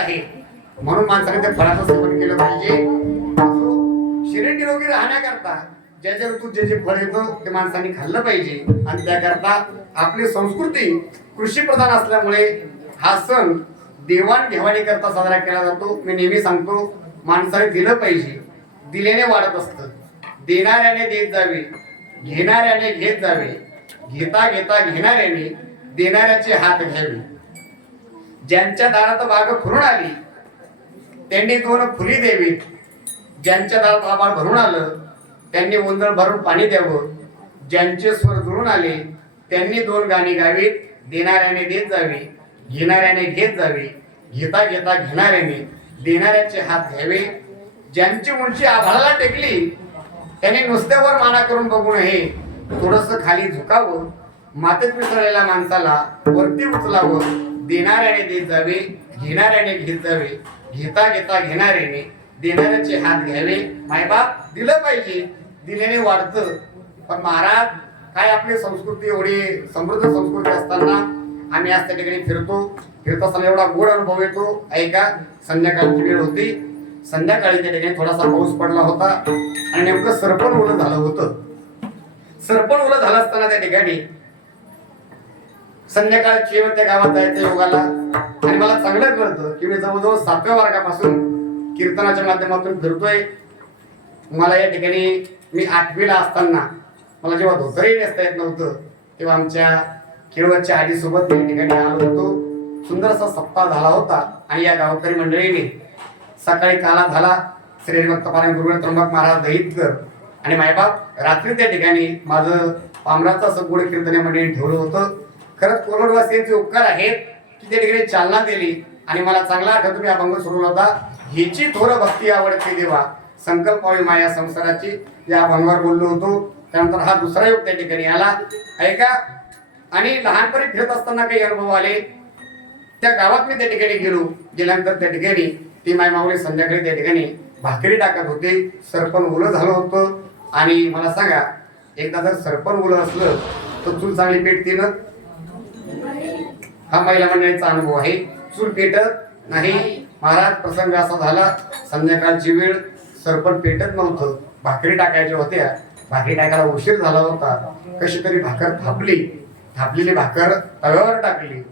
आहे, म्हणून माणसाने त्या फळाचं सेवन केलं पाहिजे. शरीर निरोगी राहण्याकरता ज्या ज्या ऋतूत जे जे फळ येतं ते माणसाने खाल्लं पाहिजे. आणि त्याकरता आपली संस्कृती कृषी प्रधान असल्यामुळे हा सण देवाणघेवाणी करता साजरा केला जातो. मी नेहमी सांगतो, माणसाने दिलं पाहिजे, दिल्याने वाढत असतं. देणाऱ्याने देत जावे, घेणाऱ्याने घेत जावे, घेता घेता घेणाऱ्याने देणाऱ्याचे हात घ्यावे. ज्यांच्या दारात बाग फुरून आली त्यांनी दोन फुली द्यावीत, ज्यांच्या दारात आभाळ भरून आलं त्यांनी ओंजळ भरून पाणी द्यावं. ज्यांचे स्वर जुळून आले त्यांनी दोन गाणी गावीत. देणाऱ्याने देत जावे, घेणाऱ्याने घेत जावे, घेता घेता घेणाऱ्याने देणाऱ्याचे हात घ्यावे. ज्यांची उंची आभाळाला टेकली त्यांनी नुसत्यावर माना करून बघू नये, थोडस खाली झुकावं. मातेत मिसळलेल्या माणसाला वरती उचलावं. देणाऱ्याने देत जावे, घेणाऱ्याने घेत जावे, घेता घेता घेणाऱ्याने देणाऱ्याचे हात घ्यावे. मायबाप दिलं पाहिजे, दिल्याने वाढतं. पण महाराज काय आपली संस्कृती एवढी समृद्ध संस्कृती असताना आम्ही आज त्या ठिकाणी फिरत असताना एवढा गोड अनुभव येतो. ऐका, संध्याकाळची वेळ होती, संध्याकाळी त्या ठिकाणी थोडासा पाऊस पडला होता आणि नेमकं सरपण ओलं झालं होतं. सरपण ओलं झालं असताना त्या ठिकाणी संध्याकाळची त्या गावात जायचं योगाला. आणि मला चांगलं कळतं की मी जवळजवळ 7व्या वर्गापासून कीर्तनाच्या माध्यमातून फिरतोय. मला या ठिकाणी मी 8वीला असताना मला जेव्हा धोतरही नेसता येत नव्हतं तेव्हा आमच्या केळवच्या आजीसोबत या ठिकाणी आलो होतो. सुंदर असा सप्ताह झाला होता आणि या गावकरी मंडळीने सकाळी काला झाला श्री भक्त पारायण गुरुदेव त्र्यंबक महाराज दहितकर आणि मायबाप रात्री त्या ठिकाणी माझं पामराचं असं गोड कीर्तन मंडळी ठेवलं होतं. खरंच कोलडवासियांचे उपकार आहेत की त्या ठिकाणी चालना दिली आणि मला चांगला आठवतो मी अभंग सुरू होता, ह्याची थोर भक्ती आवडते देवा, संकल्प व्हावी माया संसाराची, या अभंगावर बोललो होतो. त्यानंतर हा दुसरा योग त्या ठिकाणी आला. ऐका, आणि लहानपणी फिरत असताना काही अनुभव आले. त्या गावात मी त्या ठिकाणी गेल्यानंतर त्या ठिकाणी ती माय माऊली संध्याकाळी त्या ठिकाणी भाकरी टाकत होते. सरपण ओलं झालं होतं. आणि मला सांगा, एकदा जर सरपण ओलं असलं तर चूल चांगली पेटते ना? हा महिला मंडळीचा अनुभव आहे. चूल पेटत नाही. महाराज प्रसंग असा झाला, संध्याकाळची वेळ, सरपण पेटत नव्हतं, भाकरी टाकायच्या होत्या. भाकरी टाकायला उशीर झाला होता. कशी तरी भाकर थापलेली भाकर तव्यावर टाकली.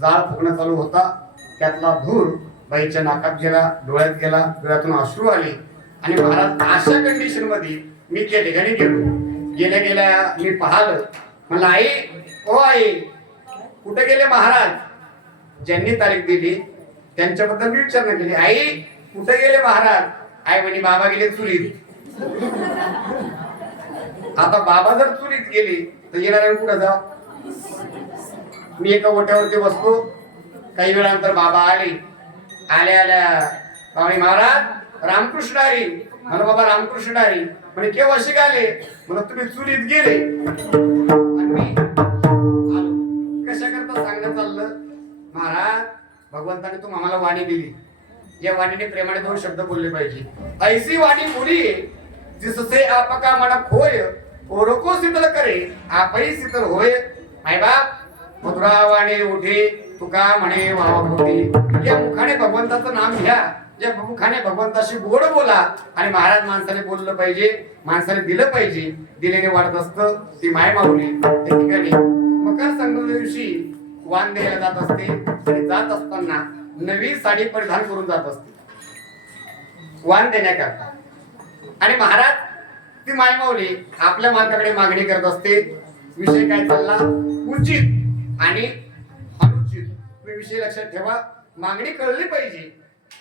जाळ फुगणं चालू होता. त्यातला धूर बाईच्या नाकात गेला, डोळ्यात गेला, डोळ्यातून अश्रू आले. आणि महाराज अशा कंडिशन मध्ये मी त्या ठिकाणी गेल्या गेल्या मी पाहिलं. म्हणलं, आई, ओ आई, कुठे गेले महाराज? ज्यांनी तारीख दिली त्यांच्याबद्दल मी विचारणा केली. आई, कुठे गेले महाराज? आई म्हणे, बाबा गेले चुलीत. आता बाबा जर चुलीत गेली तर येणाऱ्या कुठं जा? मी एका ओट्यावरती बसतो. काही वेळानंतर बाबा आल्या महाराज रामकृष्ण हरी. म्हणलं, बाबा रामकृष्ण हरी. म्हणे, केव्हा शिकाले? म्हणलं, तुम्ही चुलीत गेले. आणि मी आलो. कशा करता सांगणं चाललं, महाराज भगवंताने तुम आम्हाला वाणी दिली. या वाणीने प्रेमाने 2 शब्द बोलले पाहिजे. ऐसी वाणी बोली जिससे आपका मन खोय, औरों को शीतल करे आपही शीतल होय. आई बाप मधुरा वाणी उठे तुका म्हणे वावा मोठी. या मुखाने भगवंताचं नाम घ्या, या मुखाने भगवंताशी गोड बोला. आणि महाराज माणसाने बोललं पाहिजे, माणसाने दिलं पाहिजे. दिलेने वाढत असतं. ती माय माऊली त्या ठिकाणी मकर संक्रांती दिवशी वाण द्यायला जात असते. आणि जात असताना नवी साडी परिधान करून जात असते वाण देण्याकरता. आणि महाराज ती माय माऊली आपल्या मालकाकडे मागणी करत असते. विषय काय चालला? उचित आणि अनुचित. विषय लक्षात ठेवा, मागणी कळली पाहिजे.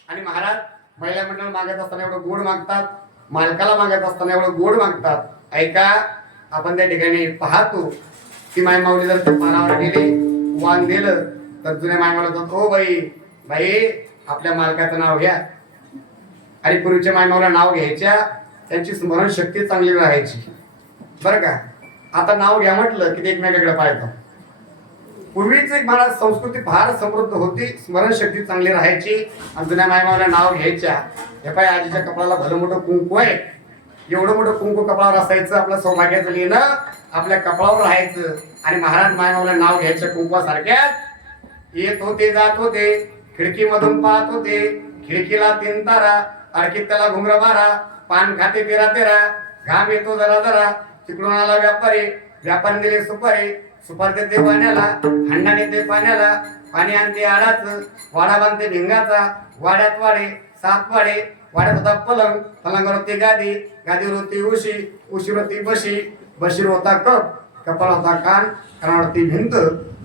आणि महाराज महिला मंडळ मागत असताना एवढं गोड मागतात, मालकाला मागत असताना एवढं गोड मागतात. ऐका, आपण त्या ठिकाणी पाहतो ती माय माऊली जर त्या पानावर गेली, वाण दिलं तर जुन्या माय म्हणतात, ओ बाई आपल्या मालकाचं नाव घ्या. आणि पूर्वीच्या माय माऊला नाव घ्यायच्या, त्यांची स्मरण शक्ती चांगली राहायची बरं का. आता नाव घ्या म्हटलं की ते एकमेकाकडे पाहतात. पूर्वीच एक महाराज संस्कृती फार समृद्ध होती, स्मरणशक्ती चांगली राहायची. आणि जुन्या मायमाला नाव घ्यायच्या. हे पाय आजीच्या कपाळाला भलं मोठं कुंकू आहे, एवढं मोठं कुंकू कपाळावर असायचं. आपलं सौभाग्याचं लिहिणं आपल्या कपाळावर राहायचं. आणि महाराज मायमाला नाव घ्यायच्या कुंकवासारख्या. येत होते जात होते खिडकीमधून पाहत होते, खिडकीला 3 तारा, अडकीत त्याला घुंगर बारा, पान खाते 13 13, घाम येतो जरा जरा, तिकडून आला व्यापारी, व्यापारी दिले सुपारी, सुपारी देते पाण्याला, हंडा नेते पाण्याला, पाणी आणते आडाच, वाडा बांधते भिंगाचा, वाड्यात वाडे 7 वाडे, वाड्यात होता पलंग, पलंगावर होती गादी, गादीवर होती उशी, उशीवर होती बशी, बशीवर होता कप, कपाळ होता कान, कानावरती भिंत,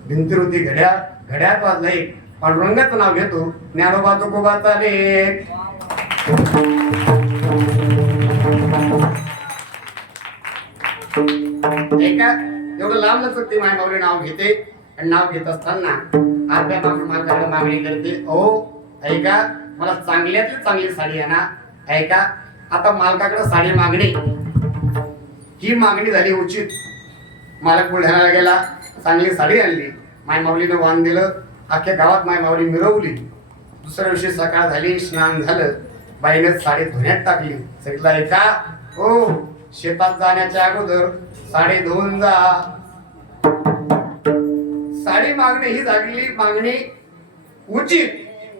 भिंतीवर होती घड्याळ, घड्याळात वाजला एक, पांडुरंगाचं नाव घेतो ज्ञानोबा तुकोबाचा लेख. एका एवढं लांब लचक ती मायमाऊली नाव घेते आणि नाव घेत असताना आपल्या मालकाकडे मागणी करते, ओ ऐका, मला चांगल्यातली चांगली साडी आहे ना, ऐका. आता मालकाकडे साडी मागणी, ही मागणी झाली उचित. मालक बुलढाण्याला गेला, चांगली साडी आणली, मायमाऊलीनं वाण दिलं, अख्ख्या गावात मायमाऊली मिरवली. दुसऱ्या दिवशी सकाळ झाली, स्नान झालं, बाईने साडी धुण्यात टाकली. सांगितलं, ऐका ओ, शेतात जाण्याच्या अगोदर साडी धुवून जा. साडी मागणी ही झाली मागणी उचित,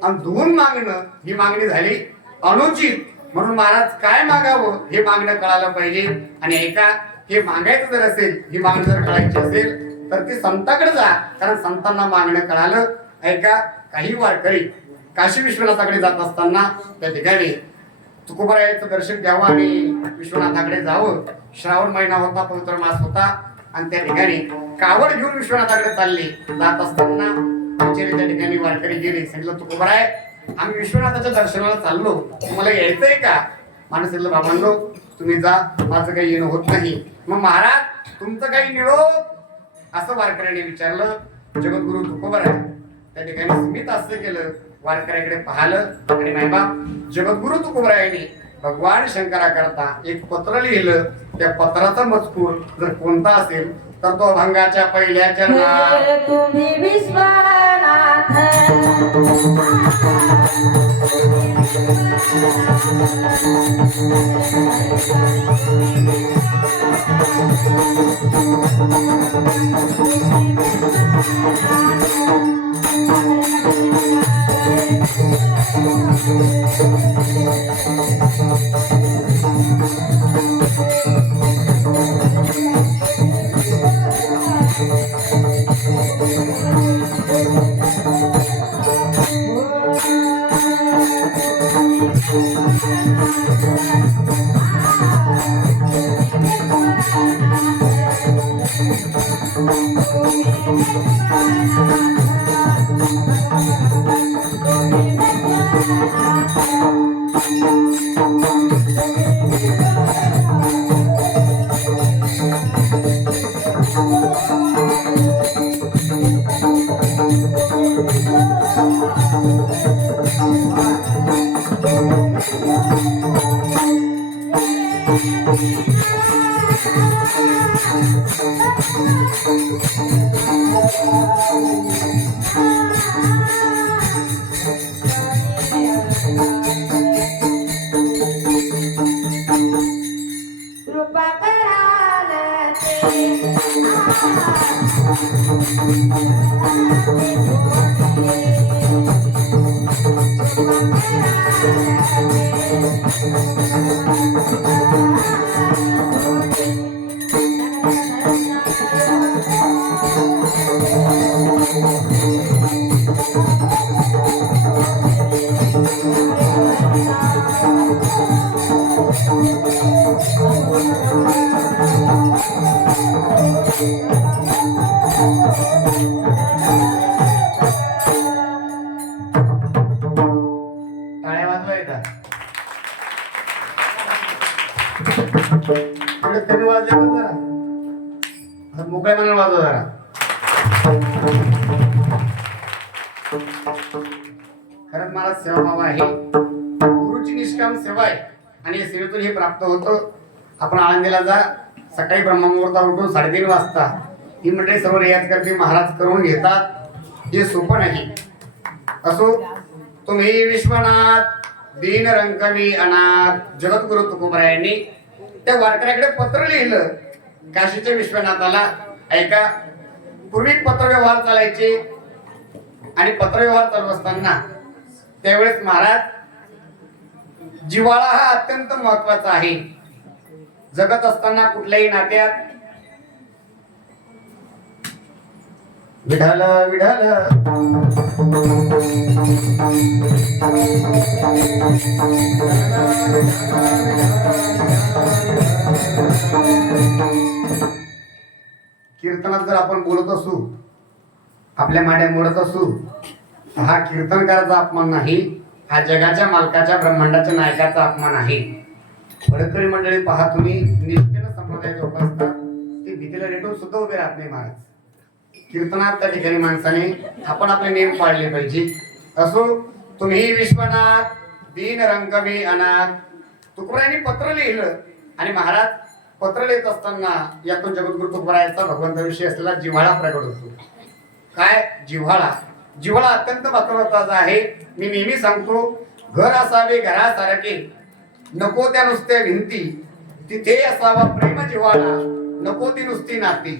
आणि धुवून मागणं ही मागणी झाली अनुचित. म्हणून महाराज काय मागावं हे मागणं कळालं पाहिजे. आणि ऐका, हे मागायचं जर असेल, ही मागणी जर कळायची असेल तर ती संताकडे जा, कारण संतांना मागणं कळालं. ऐका, काही वारकरी काशी विश्वनाथाकडे जात असताना त्या ठिकाणी तुकोबारायाचं दर्शन घ्यावं आणि विश्वनाथाकडे जावं. श्रावण महिना होता, पवित्र मास होता, आणि त्या ठिकाणी कावड घेऊन विश्वनाथाकडे चालले. जात असताना त्या ठिकाणी वारकरी गेले. सांगितलं, तुकोबाराय, आम्ही विश्वनाथाच्या दर्शनाला चाललो, तुम्हाला यायचंय का? माणूस सांगितलं, बाबांनो तुम्ही जा, माझं काही येणं होत नाही. मग महाराज तुमचं काही निरोप, असं वारकऱ्याने विचारलं. जगद्गुरु तुकोबाराय त्या ठिकाणी स्मित असं केलं, वारकऱ्याकडे पाहिलं आणि मायबाप जगद्गुरु तुकोबारायांनी भगवान शंकरा करता एक पत्र लिहिलं. त्या पत्राचा मजकूर जर कोणता असेल तर तो अभंगाच्या पहिल्या चरणात, तुम्ही विश्वनाथ कृपा कराल टाळ्या वाजवा येतात. कमी वाजले पण जरा मोकळ्या मनाने वाजवा जरा. खरंच मला सेवा भाव आहे, गुरुची निष्काम सेवा आहे, आणि या सेवेतून हे प्राप्त होतं. आपण आळंदीला जा, सकाळी ब्रह्ममुहूर्ता उठून 3:30 वाजता ही मंडळी सर्व रियाज करते, महाराज करून घेतात. हे सोपं नाही. असो, तुम्ही विश्वनाथ दीन रंकवी अनाथ. जगद्गुरु तुकोबारायांनी त्या वारकऱ्याकडे पत्र लिहिलं काशीच्या विश्वनाथाला. ऐका, पूर्वी पत्रव्यवहार चालायचे, आणि पत्रव्यवहार चालू असताना त्यावेळेस महाराज जिव्हाळा हा अत्यंत महत्वाचा आहे. जगत असताना कुठल्याही नात्यात विढाल विढाल कीर्तनात जर आपण बोलत असू, आपल्या माड्या मोडत असू, हा कीर्तनकाराचा अपमान नाही, हा जगाच्या मालकाच्या ब्रह्मांडाच्या नायकाचा अपमान आहे. वडकरी मंडळी पहा तुम्ही, निष्ठेनं संप्रदाय जोपासतात, ते भीतीला रेटून सुद्धा उभे राहत नाही महाराज. कीर्तनात त्या ठिकाणी माणसाने आपण आपले नियम पाळले पाहिजे. असो तुम्ही विश्वनाथ दीन रंगवी अनाथ. तुकोबांनी पत्र लिहिलं आणि महाराज पत्र लिहित असताना यातून जगद्गुरु तुकोबारायांचा भगवंताविषयी असलेला जिव्हाळा प्रगट होतो. काय जिव्हाळा? जिव्हाळा अत्यंत महत्वाचा आहे. मी नेहमी सांगतो, घर असावे घरासारखे, नको त्या नुसत्या भिंती, तिथे असावा प्रेम जिव्हाळा, नको ती नुसती नाती.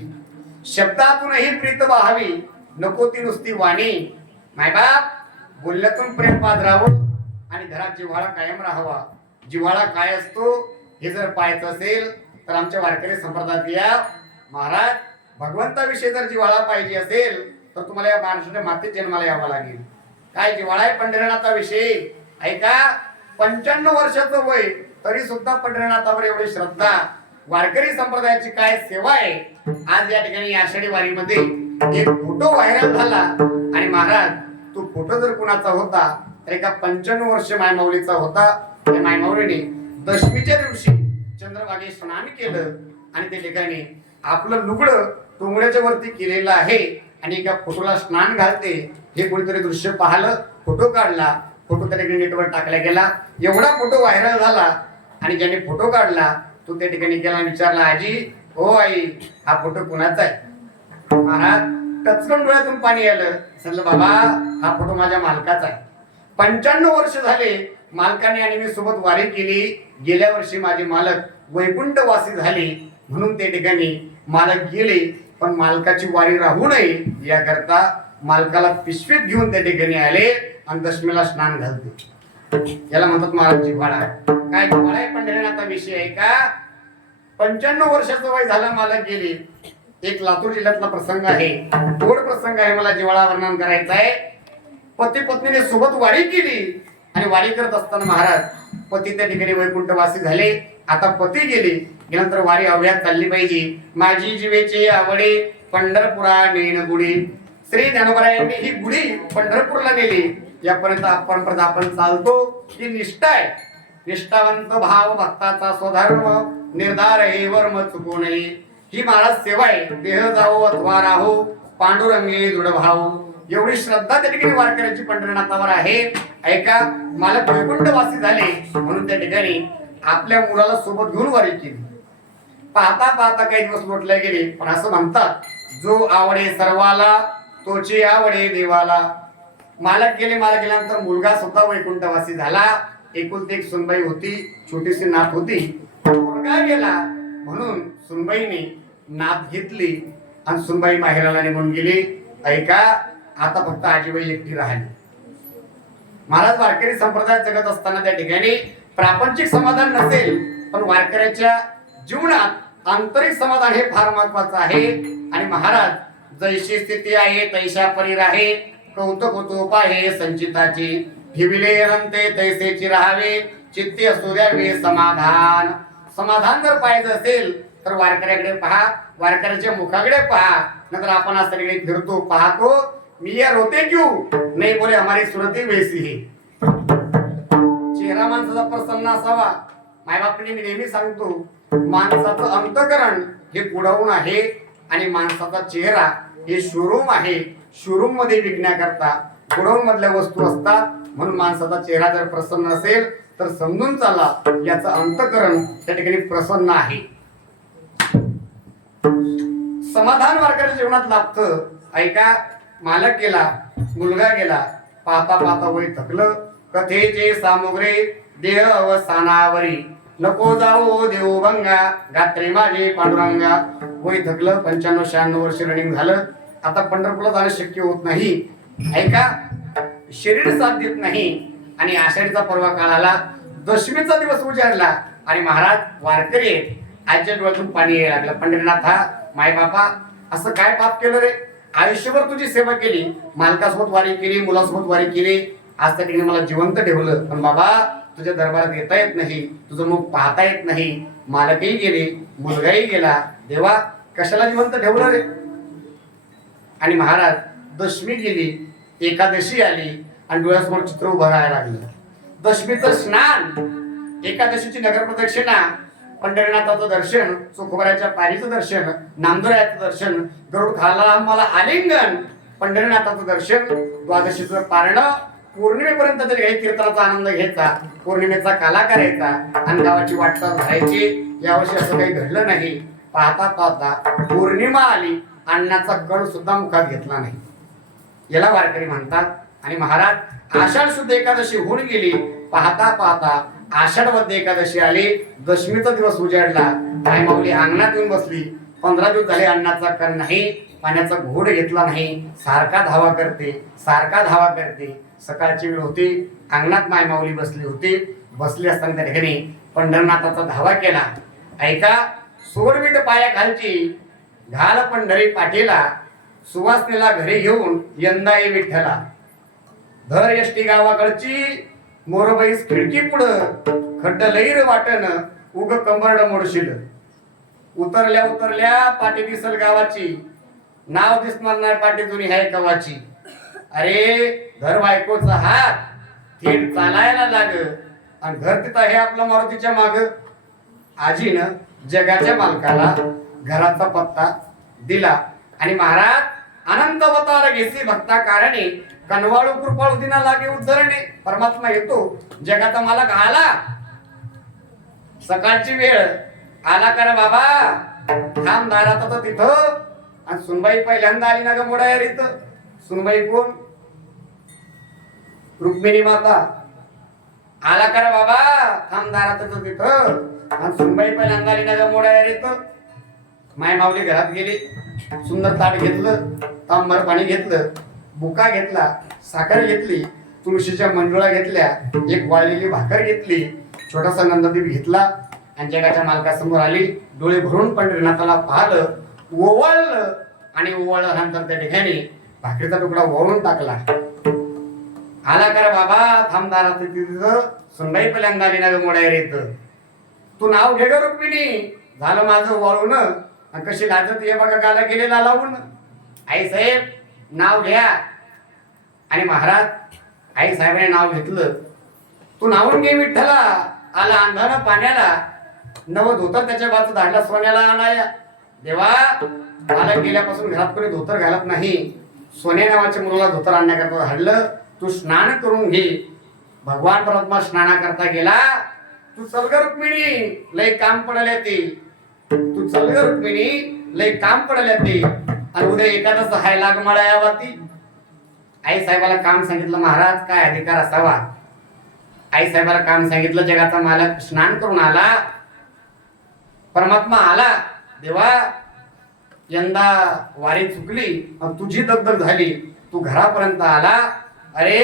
शब्दातूनही प्रीत व्हावी, नको ती नुसती वाणी. मायबाप बोलण्यातून प्रेम पाजरावं आणि घरात जिव्हाळा कायम राहावा. जिव्हाळा काय असतो हे जर पाहायचं असेल तर आमच्या वारकरी संप्रदायात या. महाराज भगवंताविषयी जर जिव्हाळा पाहिजे असेल तर तुम्हाला या महाराष्ट्राच्या मातीत जन्माला यावं लागेल. काय जिव्हाळा आहे पंढरीनाथाविषयी? ऐका, 95 वर्षाचं वय तरी सुद्धा पंढरीनाथावर एवढी श्रद्धा. वारकरी संप्रदायाची काय सेवा आहे. आज या ठिकाणी आषाढी वारीमध्ये एक फोटो व्हायरल झाला आणि महाराज तो फोटो जर कुणाचा होता तर एका 95 वर्ष मायमाऊलीचा होता. त्या मायमाऊलीने दशमीच्या दिवशी चंद्रभागे स्नान केलं आणि त्या ठिकाणी आपलं लुगडं टोंगळ्याच्या वरती केलेलं आहे आणि एका फोटोला स्नान घालते. हे कोणीतरी दृश्य पाहिलं, फोटो काढला, फोटो त्या ठिकाणी नेटवर टाकला गेला. एवढा फोटो व्हायरल झाला आणि ज्याने फोटो काढला तो त्या ठिकाणी गेला, विचारला, आजी हो आई हा फोटो कुणाचा आहे? महाराज टचकन डोळ्यातून पाणी आलं. सांगितलं, बाबा हा फोटो माझ्या मालकाचा आहे. 95 वर्ष झाले मालकाने आणि मी सोबत वारी केली. गेल्या वर्षी माझे मालक वैकुंठवासी झाले म्हणून त्या ठिकाणी मालक गेले, पण मालकाची वारी राहू नये याकरता मालकाला पिशवीत घेऊन त्या ठिकाणी आले आणि दशमीला स्नान घालते. याला म्हणतात महाराज जिव्हाळा. काय जिव्हाळा आहे पंढरीनाथा विषय आहे का? 95 वर्षाचं वय झालं, मालक गेले. एक लातूर जिल्ह्यातला प्रसंग आहे, गोड प्रसंग आहे, मला जिव्हाळा वर्णन करायचा आहे. पती पत्नीने सोबत वारी केली आणि वारी करत असताना महाराज पती त्या ठिकाणी वैकुंठवासी झाले. आता पती गेल्यानंतर वारी अव्यात चालली पाहिजे. माझी जीवेची आवडे पंढरपुरा नेन गुढी. श्री ज्ञानोबरायांनी ही गुढी पंढरपूरला नेली. यापर्यंत आपण चालतो ही निष्ठा आहे. निष्ठावंत भाव भक्ताचा स्वधर्म निर्धार हे वर्म चुकू नये. ही महाराज सेवा आहे. देह जावो अथवा राहो पांडुरंगे दृढ भाव. एवढी श्रद्धा त्या ठिकाणी वारकऱ्यांची पंढरीनाथावर आहे. ऐका, मालक वैकुंठवासी झाले म्हणून त्या ठिकाणी आपल्या मुलाला सोबत घेऊन वारी केली. पाहता पाहता काही दिवस लोटले गेले, पण असं म्हणतात, जो आवडे सर्वाला तोची आवडे देवाला. मालक गेल्यानंतर मुलगा सुद्धा वैकुंठवासी झाला. एकुलती एक सुनबाई होती, छोटीशी नात होती. मुलगा गेला म्हणून सुनबाईने नात घेतली आणि सुनबाई माहेराला निघून गेली. ऐका, आता फक्त आजीबाई एकटी राहिली. महाराज वारकरी संप्रदायात जगत असताना त्या ठिकाणी प्रापंचिक समाधान नसेल, पण वारकऱ्याच्या जीवनात आंतरिक समाधान हे फार महत्वाचं आहे. आणि महाराज जैशी स्थिती आहे तैशा परी राहे, कौतुक होतो पाहे संचिताची. ठेविले रंते तैसेची राहावे, चित्ती असू द्यावे समाधान. समाधान जर पाहिजे असेल तर वारकऱ्याकडे पहा, वारकऱ्याच्या मुखाकडे पहा. नंतर आपण आज सगळीकडे फिरतो पाहतो, मी या रोते क्यों नाही बोले हमारी सुरती वैसी है. चेहरा माणसाचा प्रसन्न असावा. मायबापांनी मी नेहमी सांगतो, माणसाचं अंतकरण हे पुढवून आहे आणि माणसाचा चेहरा हे शोरूम आहे. शोरूम मध्ये विकण्याकरता पुढवून मधल्या वस्तू असतात. म्हणून माणसाचा चेहरा जर प्रसन्न असेल तर समजून चाला याचं अंतकरण त्या ठिकाणी प्रसन्न आहे. समाधान वारकऱ्याच्या जीवनात लाभतं. ऐका, मालक गेला, मुलगा गेला, पाहता पाहता वय थकलं. कथेचे सामुग्रे देह अवसानावरी, नको जाओ देवभंगा गात्रे माझे पांडुरंगा. वय थकलं, 95-96 वर्ष रनिंग झालं. आता पंढरपूरला जाणं शक्य होत नाही. ऐका, शरीर साथ देत नाही. आणि आषाढीचा पर्व काळाला दशमीचा दिवस उजाडला आणि महाराज वारकरी आहेत. आजच्या डोळ्यातून पाणी यायला लागलं. पंढरीनाथ हा माय बापा असं काय पाप केलं रे? आयुष्यभर तुझी सेवा केली, मालकासोबत वारी केली, मुलासोबत वारी केली, आज त्या ठिकाणी मला जिवंत ठेवलं, पण बाबा तुझ्या दरबारात येता येत नाही, तुझं मुख पाहता येत नाही, मालकही गेले, मुलगाही गेला, देवा कशाला जिवंत ठेवलं रे? आणि महाराज दशमी गेली, एकादशी आली आणि डोळ्यासमोर चित्र उभं राहायला लागलं. दशमीचं स्नान, एकादशीची नगर प्रदक्षिणा, पंढरीनाथाचं दर्शन, चोखोबऱ्याच्या पारीचं दर्शन, नामदुरायाचं दर्शन, गरुड खाला मला आलिंगन, पंढरीनाथाचं दर्शन, द्वादशीचं पारण, पौर्णिमेपर्यंत तरी काही कीर्तनाचा आनंद घ्यायचा, पौर्णिमेचा काला करायचा आणि गावाची वाटचाल धरायची. यावर्षी असं काही घडलं नाही. पाहता पाहता पौर्णिमा आली, अन्नाचा कण सुद्धा मुखात घेतला नाही. याला वारकरी म्हणतात. आणि महाराज आषाढ शुद्ध एकादशी होऊन गेली. पाहता पाहता आषाढ वद्य एकादशी आली, दशमीचा दिवस उजाडला. आई माऊली अंगणात येऊन बसली. 15 दिवस झाले अन्नाचा कण नाही, पाण्याचा घोड घेतला नाही. सारखा धावा करते, सारखा धावा करते. सकाळची वेळ होती, अंगणात माय माऊली बसली होती. बसली असताना त्या ठिकाणी पंढरनाथाचा धावा केला. ऐका, सोडवीट पायाखालची घाल पंढरी पाठीला, सुवासनेला घरी घेऊन यंदा ये विठ्ठला. धर एसटी गावाकडची, मोरबाईस खिडकी पुढं, खड्ड लईर वाटण, उग कंबरड मोडशील. उतरल्या उतरल्या पाठी दिसल गावाची, नाव दिसणार नाही पाठी जुनी हाय कवाची. अरे धर बायकोचा हात, थेट चालायला लाग, आणि घर तिथं आहे आपलं मारुतीच्या माग. आजीनं जगाच्या मालकाला घराचा पत्ता दिला. आणि महाराज अनंत अवतार घेसी भक्ता कारणे, कनवाळू कृपाळू दिना लागे उद्धरणे. परमात्मा येतो, जगाचा मालक आला. सकाळची वेळ आला कर बाबा, थांब दारात होतं तिथं. आणि सुनबाई पहिल्यांदा आली ना ग मोडायर इथं. सुनबाई कोण? रुक्मिणी माता. आला कर बाबा, थांब दारात होतं तिथं. आणि सुनबाई पहिल्यांदा आली ना ग मोडायर इथं. माय माऊली घरात गेली, सुंदर ताट घेतलं, तांबर पाणी घेतलं, बुका घेतला, साखर घेतली, तुळशीच्या मंजुळा घेतल्या, एक वाळलेली भाकर घेतली, छोटासा नंददीप घेतला आणि जगाच्या मालकासमोर आली. डोळे भरून पंढरीनाथाला पाहिलं, ओवाळलं आणि ओवाळल्यानंतर त्या ठिकाणी भाकरीचा तुकडा वळून टाकला. आला कर बाबा, थांबदारात तिथं. सुनबाई पहिल्यांदा आली ना ग मोडायर येतं. तू नाव घे ग रुक्मिणी. झालं माझं वाळून, कशी लाजत ये बघा गाला गेलेला लावून. आई साहेब नाव घ्या. आणि महाराज आई साहेबांनी नाव घेतलं. तू नावून घे विठ्ठला. आला अंधारा पाण्याला, नव धोतर त्याच्या बाजू धाडला सोन्याला आणाया. देवा मला गेल्यापासून घरात कोणी धोतर घालत नाही. सोन्या नावाच्या मुलाला धोतर आणण्याकरता धाडलं. तू स्नान करून घे. भगवान परमात्मा स्नाना करता गेला. तू चल ग रुक्मिणी, लय काम पडले ते. तू चल ग रुक्मिणी, लय काम पडले ते. आणि उद्या एखादं हाय लाग मला यावती. आई साहेबाला काम सांगितलं. महाराज काय अधिकार असावा. आई साहेबाला काम सांगितलं. जगाचा मालक स्नान करून आला. परमात्मा आला. देवा यंदा वारी चुकली, तुझी दगदग झाली. तू घरापर्यंत आला. अरे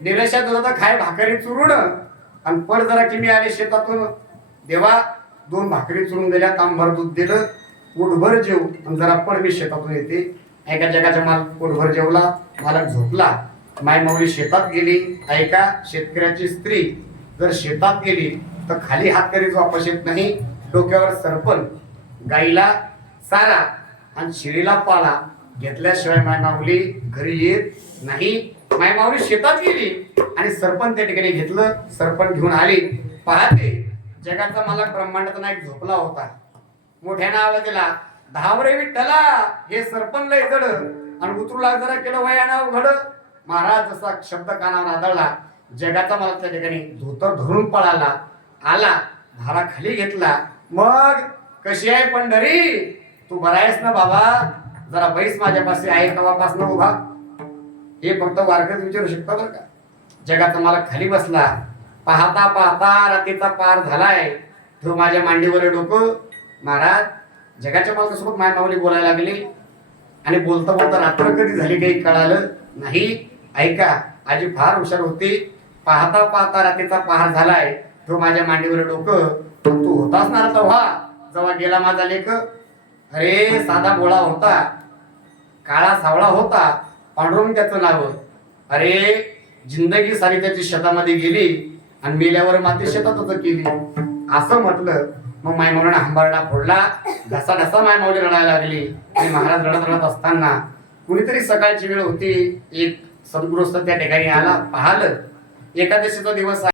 निरेशात होता खाय भाकरी चुरून, आणि पड जरा किमी आले शेतातून. देवा 2 भाकरी चुरून दिल्या, तांबर दूध दिलं, पोटभर जेव, आणि जरा पड मी शेतातून येते. ऐका जगाच्या माल पोटभर जेवला. मालक झोपला. माय माऊली शेतात गेली. ऐका शेतकऱ्याची स्त्री जर शेतात गेली तर खाली हात करीच वापस येत नाही. डोक्यावर सरपण, गाईला चारा आणि शिळीला पाला घेतल्याशिवाय माय माऊली घरी येत नाही. माय माऊली शेतात गेली आणि सरपण त्या ठिकाणी घेतलं. सरपण घेऊन आली. पाहते जगाचा मालक ब्रह्मांडाचा नायक झोपला होता. मोठ्यानं आवाज दिला, धावरे विठ्ठला, हे सरपण लय जड, आणि उतरू लाग जरा केलं वयानं घड. महाराज जसा शब्द कानावर आदळला, जगाचा मालक त्या ठिकाणी धोतर धरून पळाला. आला, भारा खाली घेतला. मग कशी आहे पंढरी, तू बरा आहेस ना बाबा, जरा बैस माझ्यापाशी आहे तवापासून उभा. हे फक्त वारकरी विचारू शकता बरं का. जगाचा मालक खाली बसला. पाहता पाहता रात्रीचा पार झालाय. तो माझ्या मांडीवर डोकं. महाराज जगाच्या मालकासोबत माय माऊली बोलायला लागली. आणि बोलता बोलता रात्र कधी झाली काही कळालं नाही. ऐका आजी फार हुशार होती. पाहता पाहता रात्रीचा पहार झालाय. तो माझ्या मांडीवर डोकं, तू होतास ना तेव्हा जेव्हा गेला माझा लेख. अरे साधा बोळा होता, काळा सावळा होता, पांडुरंग त्याचं नाव. अरे जिंदगी सारी त्याची शेतामध्ये गेली आणि मेल्यावर माती शेतातच केली असं म्हटलं. मग मायमौलीने हंबरडा फोडला, ढसा ढसा मायमौली रडायला लागली. आणि महाराज रडत रडत असताना कुणीतरी सकाळची वेळ होती, एक सद्गृहस्थ त्या ठिकाणी आला. पाहिलं एकादशीचा दिवस